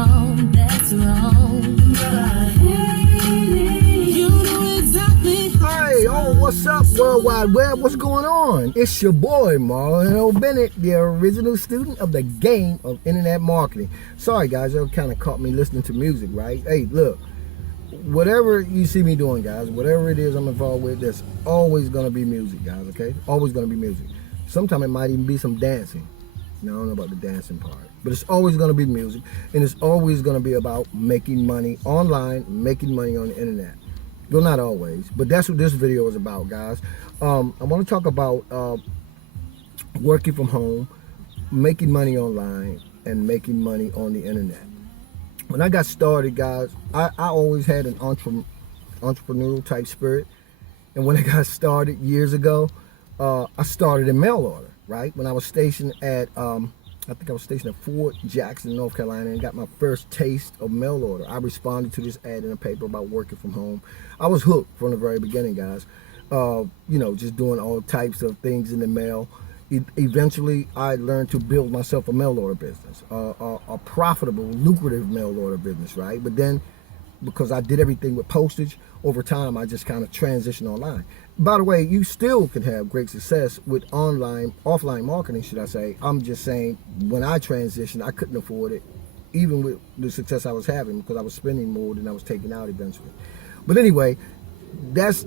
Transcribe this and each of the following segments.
wrong, that's wrong. But I hate it. You know exactly. Hey, oh, what's up, World Wide Web? What's going on? It's your boy, Marlon O. Bennett, the original student of the game of internet marketing. Sorry, guys, you kind of caught me listening to music, right? Hey, look, whatever you see me doing, guys, whatever it is I'm involved with, there's always going to be music, guys, okay? Always going to be music. Sometimes it might even be some dancing. Now, I don't know about the dancing part, but it's always going to be music, and it's always going to be about making money online, making money on the internet. Well, not always, but that's what this video is about, guys. I want to talk about working from home, making money online, and making money on the internet. When I got started, guys, I always had an entrepreneurial type spirit, and when I got started years ago, I started in mail order, right? When I was stationed at, I think I was stationed at Fort Jackson, North Carolina, and got my first taste of mail order. I responded to this ad in a paper about working from home. I was hooked from the very beginning, guys. You know, just doing all types of things in the mail. Eventually, I learned to build myself a mail order business, a profitable, lucrative mail order business, right? But then, because I did everything with postage, over time, I just kind of transitioned online. By the way, you still can have great success with offline marketing, should I say. I'm just saying, when I transitioned, I couldn't afford it, even with the success I was having, because I was spending more than I was taking out eventually. But anyway, that's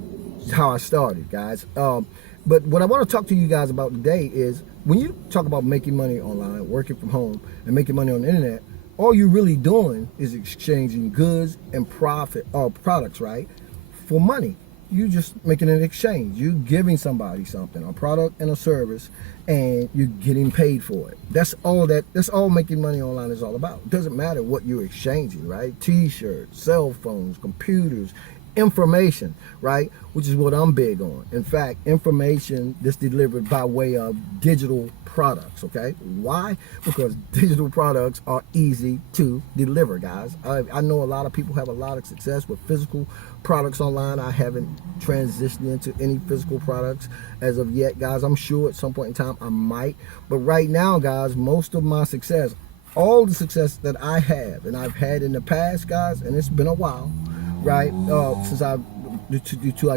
how I started, guys. But what I want to talk to you guys about today is, when you talk about making money online, working from home, and making money on the internet, all you're really doing is exchanging goods and products, right, for money. You just making an exchange. You giving somebody something, a product and a service, and you're getting paid for it. That's all making money online is all about. It doesn't matter what you're exchanging, right? T-shirts, cell phones, computers, information, right? Which is what I'm big on. In fact, information that's delivered by way of digital products, okay? Why? Because digital products are easy to deliver, guys. I know a lot of people have a lot of success with physical products online. I haven't transitioned into any physical products as of yet, guys. I'm sure at some point in time I might, but right now, guys, most of my success, all the success that I have and I've had in the past, guys, and it's been a while, right, since I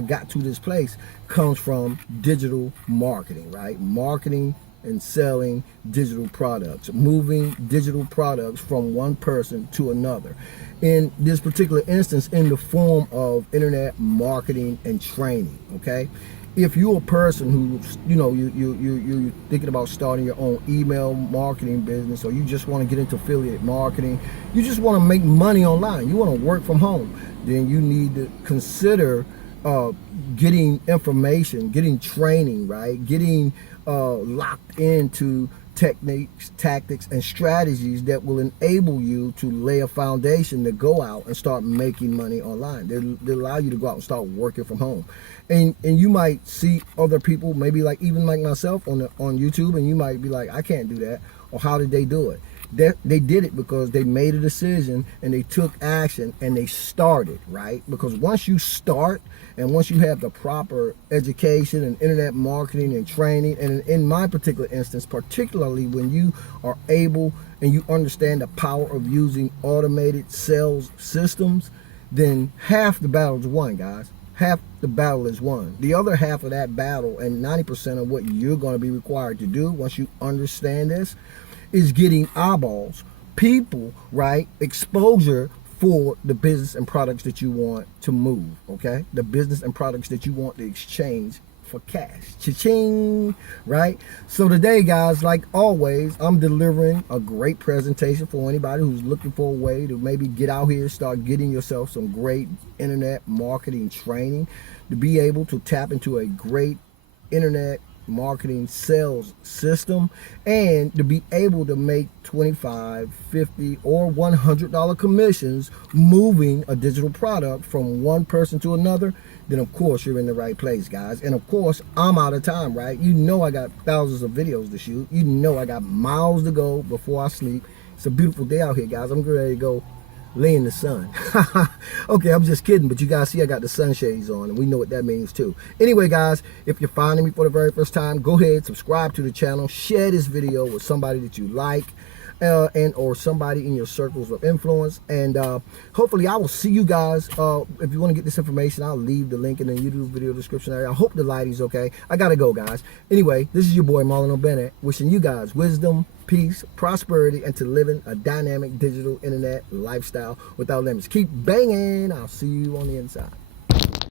got to this place, comes from digital marketing, right? Marketing and selling digital products, moving digital products from one person to another. In this particular instance, in the form of internet marketing and training, okay? If you're a person who, you know, you're thinking about starting your own email marketing business, or you just want to get into affiliate marketing, you just want to make money online, you want to work from home, then you need to consider getting information, getting training, right? Getting locked into techniques, tactics, and strategies that will enable you to lay a foundation to go out and start making money online. They'll allow you to go out and start working from home. And you might see other people, maybe like even like myself on YouTube, and you might be like, I can't do that. Or how did they do it? They did it because they made a decision and they took action and they started, right? Because once you start and once you have the proper education and internet marketing and training, and in my particular instance, particularly when you are able and you understand the power of using automated sales systems, then half the battle is won, guys. Half the battle is won. The other half of that battle, and 90% of what you're going to be required to do once you understand this, is getting eyeballs, people, right? Exposure for the business and products that you want to move, okay? The business and products that you want to exchange for cash. Cha-ching, right? So today, guys, like always, I'm delivering a great presentation for anybody who's looking for a way to maybe get out here, start getting yourself some great internet marketing training, to be able to tap into a great internet marketing sales system, and to be able to make $25, $50, or $100 commissions moving a digital product from one person to another, then of course you're in the right place, guys. And of course, I'm out of time, right? You know I got thousands of videos to shoot. You know I got miles to go before I sleep. It's a beautiful day out here, guys. I'm ready to go lay in the sun. Okay, I'm just kidding, but you guys see I got the sunshades on, and we know what that means too. Anyway, guys, if you're finding me for the very first time, go ahead, subscribe to the channel, share this video with somebody that you like. and or somebody in your circles of influence. And hopefully I will see you guys. If you want to get this information, I'll leave the link in the YouTube video description area. I hope the lighting's okay. I gotta go, guys. Anyway, this is your boy Marlon O, Bennett, wishing you guys wisdom, peace, prosperity, and to living a dynamic digital internet lifestyle without limits. Keep banging. I'll see you on the inside.